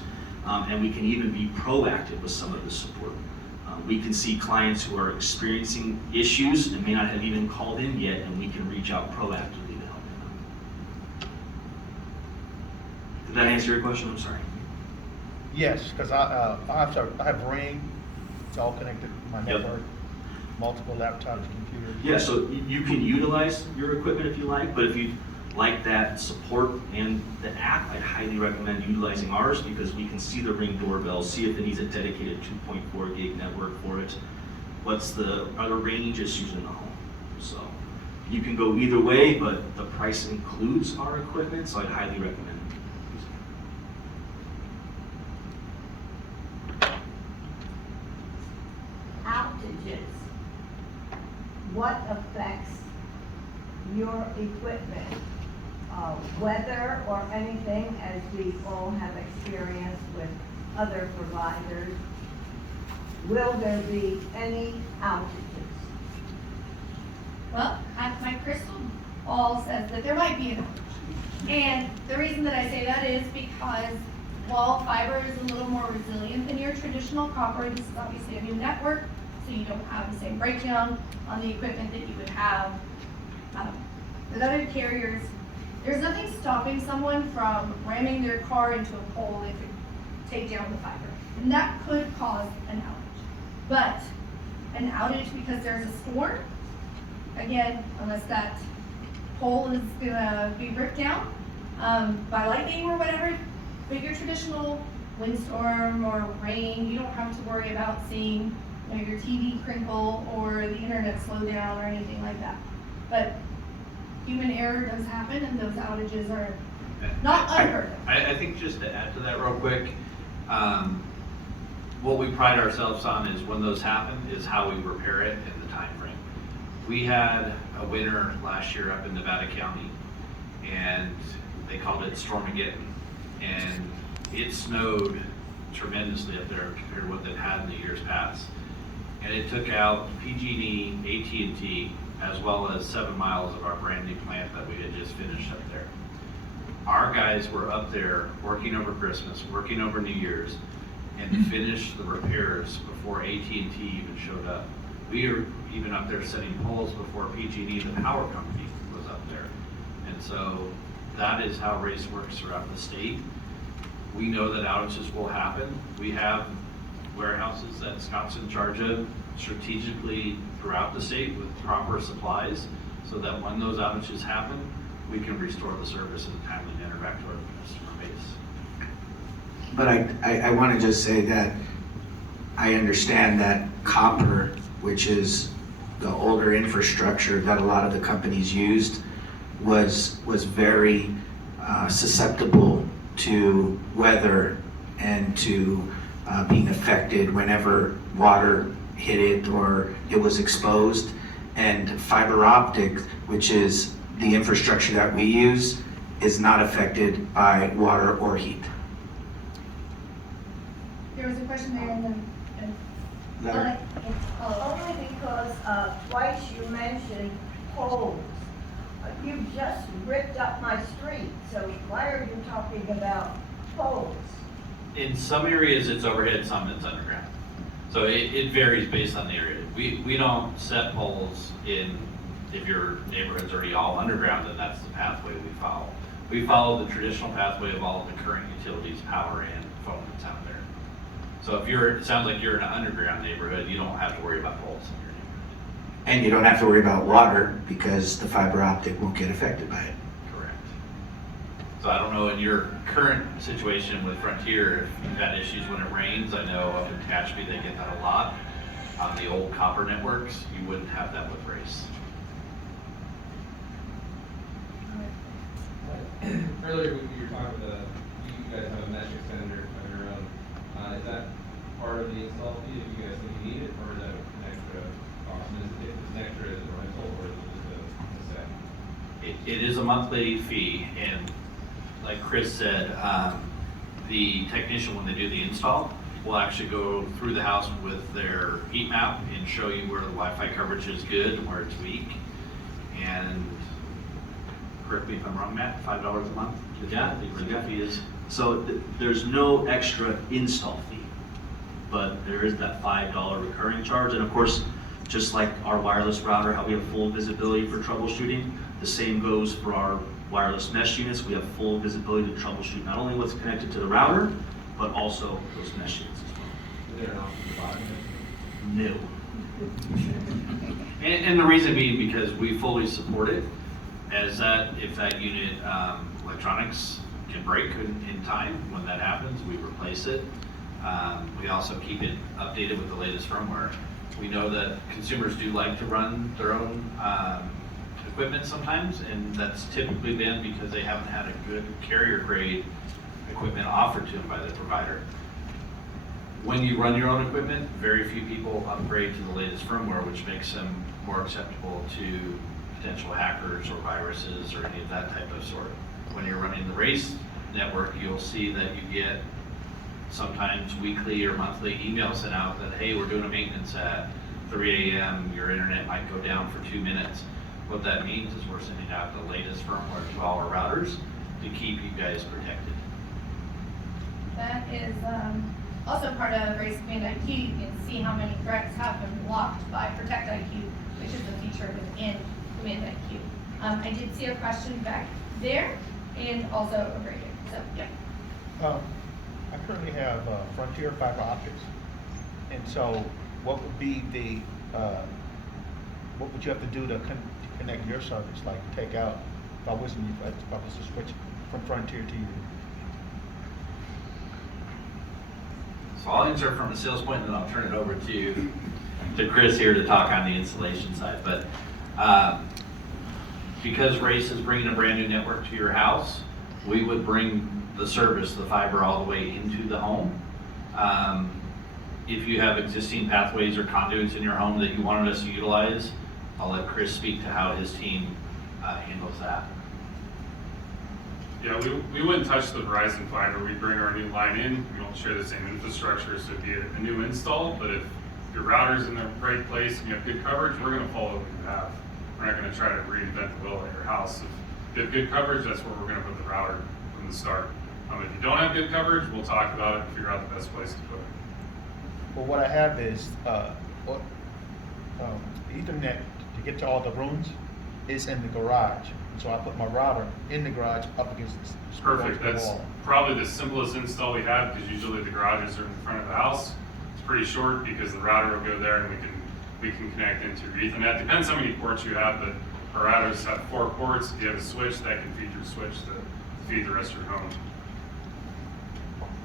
and we can even be proactive with some of the support. We can see clients who are experiencing issues and may not have even called in yet, and we can reach out proactively to help them out. Did that answer your question? I'm sorry. Yes, because I have Ring, it's all connected to my Yep. network, multiple laptops, computers. Yeah, so you can utilize your equipment if you like, but if you like that support and the app, I'd highly recommend utilizing ours because we can see the Ring doorbell, see if it needs a dedicated 2.4 gig network for it. Are the range issues in the home? So you can go either way, but the price includes our equipment, so I'd highly recommend it. Outages. What affects your equipment? Weather or anything, as we all have experience with other providers? Will there be any outages? Well, my crystal ball says that there might be an outage. And the reason that I say that is because while fiber is a little more resilient than your traditional copper, this is obviously a new network, so you don't have the same breakdown on the equipment that you would have with other carriers. There's nothing stopping someone from ramming their car into a pole that could take down the fiber. And that could cause an outage. But an outage because there's a storm, again, unless that pole is gonna be ripped down by lightning or whatever, but your traditional windstorm or rain, you don't have to worry about seeing your TV crinkle or the internet slow down or anything like that. But human error does happen, and those outages are not unheard of. I think just to add to that real quick, what we pride ourselves on is when those happen is how we repair it in the time frame. We had a winter last year up in Nevada County, and they called it Stormageddon, and it snowed tremendously up there compared to what they've had in the years past. And it took out PG&E, AT&T, as well as 7 miles of our brand new plant that we had just finished up there. Our guys were up there working over Christmas, working over New Year's, and to finish the repairs before AT&T even showed up. We were even up there setting poles before PG&E, the power company, was up there. And so that is how RACE works throughout the state. We know that outages will happen. We have warehouses that Scott's in charge of strategically throughout the state with proper supplies so that when those outages happen, we can restore the service in a timely manner back to our customer base. But I want to just say that I understand that copper, which is the older infrastructure that a lot of the companies used, was very susceptible to weather and to being affected whenever water hit it or it was exposed. And fiber optic, which is the infrastructure that we use, is not affected by water or heat. There was a question there and then. Larry? Only because twice you mentioned poles. You just ripped up my street, so why are you talking about poles? In some areas it's overhead, some it's underground. So it varies based on the area. We don't set poles in, if your neighborhood's already all underground, then that's the pathway we follow. We follow the traditional pathway of all of the current utilities, power and phone that's out there. So if it sounds like you're in an underground neighborhood, you don't have to worry about poles in your neighborhood. And you don't have to worry about water because the fiber optic won't get affected by it. Correct. So I don't know in your current situation with Frontier, if you've had issues when it rains. I know up in Tehachapi they get that a lot. On the old copper networks, you wouldn't have that with RACE. earlier you were talking about you guys have a mesh extender of your own. Is that part of the install fee if you guys think you need it, or is that an extra cost? And if it's an extra, is it a rental or is it just a set? It is a monthly fee, and like Chris said, the technician, when they do the install, will actually go through the house with their heat map and show you where the Wi-Fi coverage is good and where it's weak. And correct me if I'm wrong, Matt, $5 a month? Yeah, the Gigafy is, so there's no extra install fee, but there is that $5 recurring charge. And of course, just like our wireless router, how we have full visibility for troubleshooting, the same goes for our wireless mesh units. We have full visibility to troubleshoot not only what's connected to the router, but also those mesh units as well. Is there an option to buy it? No. And the reason being because we fully support it, as that if that unit electronics can break in time, when that happens, we replace it. We also keep it updated with the latest firmware. We know that consumers do like to run their own equipment sometimes, and that's typically been because they haven't had a good carrier grade equipment offered to them by the provider. When you run your own equipment, very few people upgrade to the latest firmware, which makes them more acceptable to potential hackers or viruses or any of that type of sort. When you're running the race network, you'll see that you get sometimes weekly or monthly emails sent out that, hey, we're doing a maintenance at 3 a.m., your internet might go down for 2 minutes. What that means is we're sending out the latest firmware to all our routers to keep you guys protected. That is also part of Race Command IQ. You can see how many threats have been blocked by Protect IQ, which is a feature within Command IQ. I did see a question back there and also over here. So, yeah. I currently have Frontier fiber optics, and so what would be the what would you have to do to connect your service? Like take out if I was to switch from Frontier to you. So I'll answer from a sales point, and then I'll turn it over to Chris here to talk on the installation side. But because Race is bringing a brand new network to your house, we would bring the service, the fiber, all the way into the home. If you have existing pathways or conduits in your home that you wanted us to utilize, I'll let Chris speak to how his team handles that. Yeah, we wouldn't touch the Verizon fiber. We bring our new line in. We don't share the same infrastructure, so it'd be a new install. But if your router's in the right place and you have good coverage, we're going to follow what you have. We're not going to try to reinvent the wheel at your house. If you have good coverage, that's where we're going to put the router from the start. If you don't have good coverage, we'll talk about it and figure out the best place to put it. Well, what I have is Ethernet to get to all the rooms is in the garage. So I put my router in the garage up against the Perfect. the That's wall. probably the simplest install we have, because usually the garages are in front of the house. It's pretty short because the router will go there and we can connect into your Ethernet. Depends how many ports you have, but our routers have 4 ports. If you have a switch, that can feed your switch to feed the rest of your home.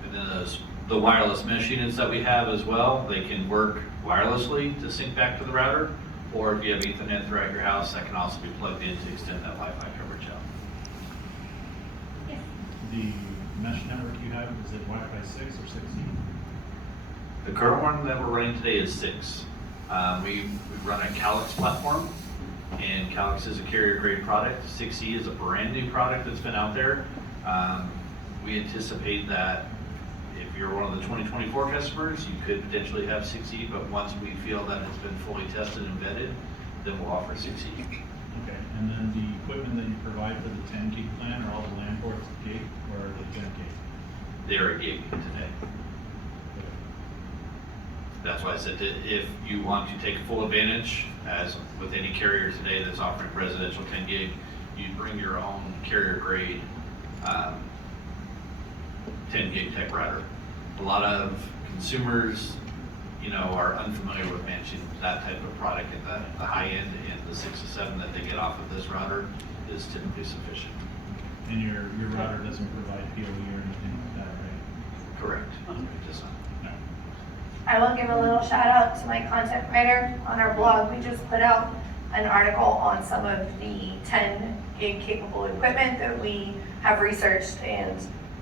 And then the wireless mesh units that we have as well, they can work wirelessly to sync back to the router, or if you have Ethernet throughout your house, that can also be plugged in to extend that Wi-Fi coverage out. Yes. The mesh network you have, is it Wi-Fi 6 or 6E? The current one that we're running today is 6. We run a Calix platform, and Calix is a carrier grade product. 6E is a brand new product that's been out there. We anticipate that if you're one of the 2024 customers, you could potentially have 6E, but once we feel that it's been fully tested and vetted, then we'll offer 6E. Okay, and then the equipment that you provide for the 10 gig plan, are all the LAN ports gig or are they 10 gig? They're a gig today. That's why I said that if you want to take full advantage, as with any carrier today that's offering residential 10 gig, you bring your own carrier grade 10 gig tech router. A lot of consumers, are unfamiliar with managing that type of product, and the high end and the 6 to 7 that they get off of this router is typically sufficient. And your router doesn't provide PoE or anything like that, right? Correct. Just not. I will give a little shout out to my content writer on our blog. We just put out an article on some of the 10 gig capable equipment that we have researched and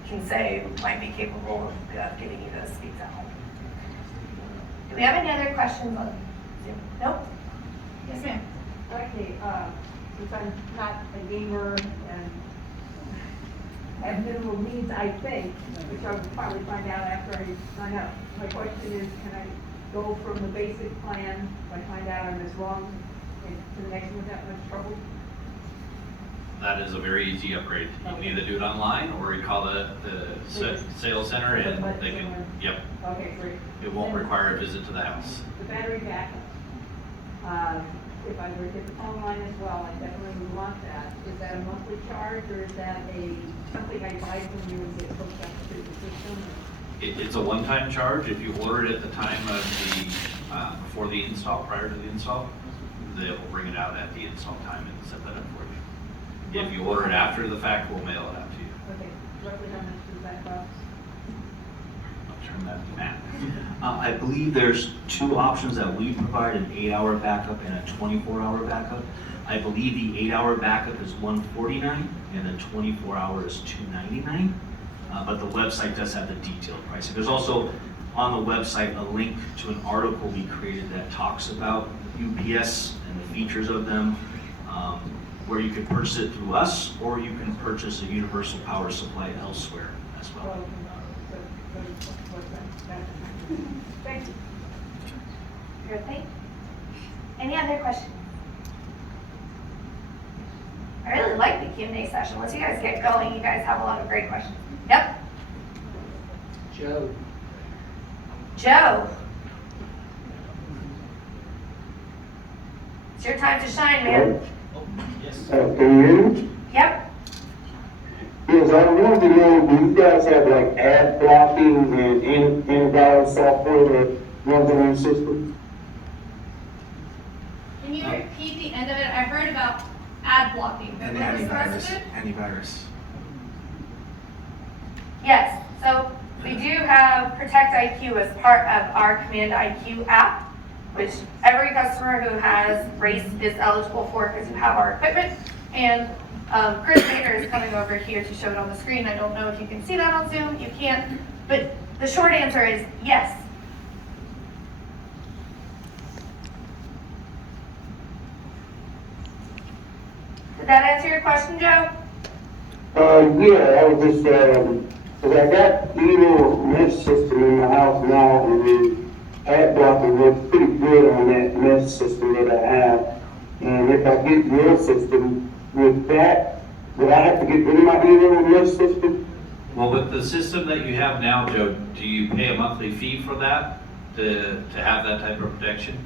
can say might be capable of giving you those speeds at home. Do we have any other questions on Zoom? Nope? Yes, ma'am. Okay, since I'm not a gamer and have minimal needs, I think, which I'll probably find out after I sign up. My question is, can I go from the basic plan, if I find out I'm as wrong, to the next one without much trouble? That is a very easy upgrade. You can either do it online or you call the sales center and they can, yep. Okay, great. It won't require a visit to the house. The battery backup. If I were to get the phone line as well, I definitely would want that. Is that a monthly charge or is that something I buy from you and get hooked up to the system? It's a one-time charge. If you order it at the time of before the install, prior to the install, they'll bring it out at the install time and set that up for you. If you order it after the fact, we'll mail it out to you. Okay, roughly how much does that cost? I'll turn that to Matt. I believe there's two options that we provide, an 8-hour backup and a 24-hour backup. I believe the 8-hour backup is $149 and the 24-hour is $299. But the website does have the detailed pricing. There's also on the website a link to an article we created that talks about UPS and the features of them, where you can purchase it through us or you can purchase a universal power supply elsewhere as well. Thank you. Sure thing. Any other questions? I really like the Q&A session. Once you guys get going, you guys have a lot of great questions. Yep. Joe. Joe. It's your time to shine, man. Can you hear me? Yep. Yes, I wanted to know, do you guys have like ad blocking and antivirus software that runs on your system? Can you repeat the end of it? I heard about ad blocking, but what was the rest of it? Antivirus. Yes. So we do have Protect IQ as part of our Command IQ app, which every customer who has RACE is eligible for because you have our equipment. And Chris Baker is coming over here to show it on the screen. I don't know if you can see that on Zoom. You can't. But the short answer is yes. Did that answer your question, Joe? Yeah, I was just, cause I got the little mesh system in my house now, and the ad blocking works pretty good on that mesh system that I have. And if I get your system with that, would I have to get rid of my little mesh system? Well, with the system that you have now, Joe, do you pay a monthly fee for that to have that type of protection?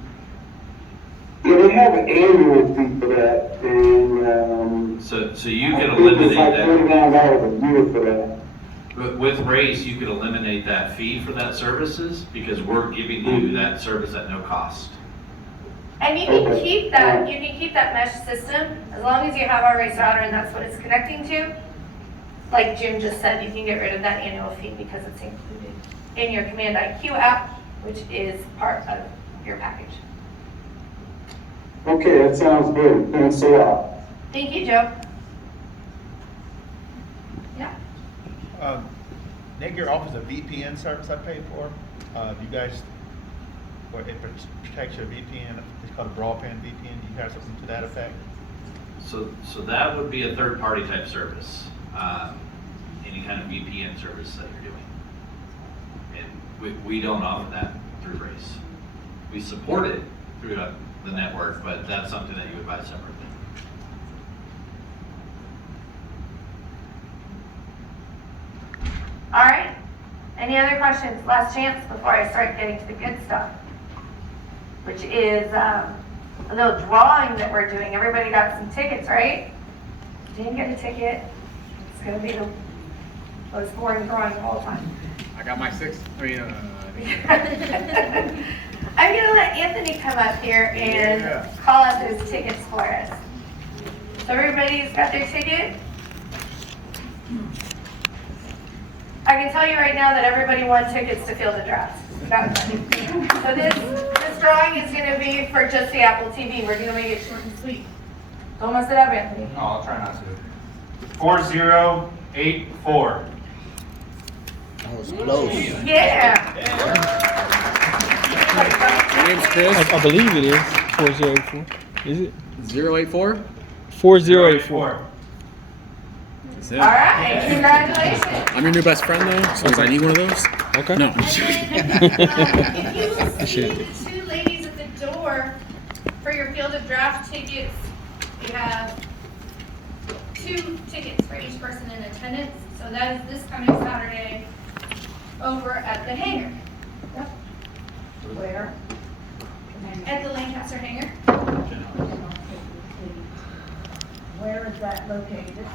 Yeah, they have an annual fee for that, and So you can eliminate it's like that. $29 a year for that. With RACE, you could eliminate that fee for that services because we're giving you that service at no cost. And you can keep that. You can keep that mesh system as long as you have our RACE router and that's what it's connecting to. Like Jim just said, you can get rid of that annual fee because it's included in your Command IQ app, which is part of your package. Okay, that sounds good. Thanks a lot. Thank you, Joe. Yeah. Nick, your offers a VPN service I paid for. You guys, where it protects your VPN, it's called a broadband VPN. Do you have something to that effect? So that would be a third-party type service, any kind of VPN service that you're doing. And we don't offer that through RACE. We support it through the network, but that's something that you would buy separately. All right. Any other questions? Last chance before I start getting to the good stuff, which is a little drawing that we're doing. Everybody got some tickets, right? Didn't get a ticket. It's going to be the most boring drawing of all time. I got my six. I'm going to let Anthony come up here and call out those tickets for us. So everybody's got their ticket? I can tell you right now that everybody won tickets to Field of Drafts. That was funny. So this drawing is going to be for just the Apple TV. We're going to make it short and sweet. ¿Cómo se la ve, Anthony? Oh, I'll try not to. 4084. That was close. Yeah. My name's Chris. I believe it is 4084. Is it? 084? 4084. That's it. All right, congratulations. I'm your new best friend though, so if I need one of those. Okay. No. And then, if you will see the two ladies at the door for your field of draft tickets, you have 2 tickets for each person in attendance. So that is this coming Saturday over at the hangar. Yep. Where? At the Lancaster hangar. Where is that located?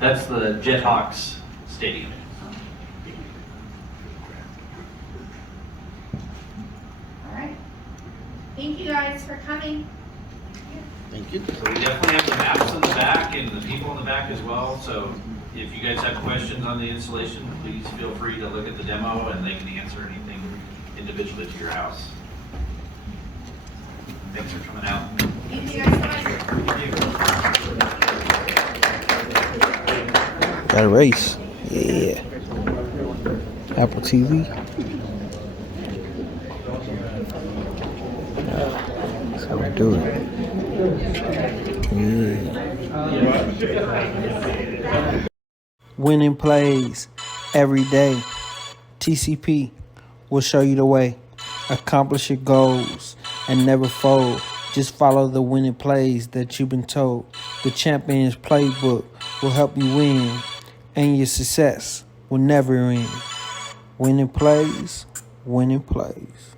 That's the Jethawks Stadium. All right. Thank you guys for coming. Thank you. So we definitely have the maps in the back and the people in the back as well. So if you guys have questions on the installation, please feel free to look at the demo and they can answer anything individually to your house. Thanks for coming out. Thank you guys so much. Got a race. Yeah. Apple TV. That's how we do it. Yeah. Winning plays every day. TCP will show you the way. Accomplish your goals and never fold. Just follow the winning plays that you've been told. The Champions Playbook will help you win, and your success will never end. Winning plays, winning plays.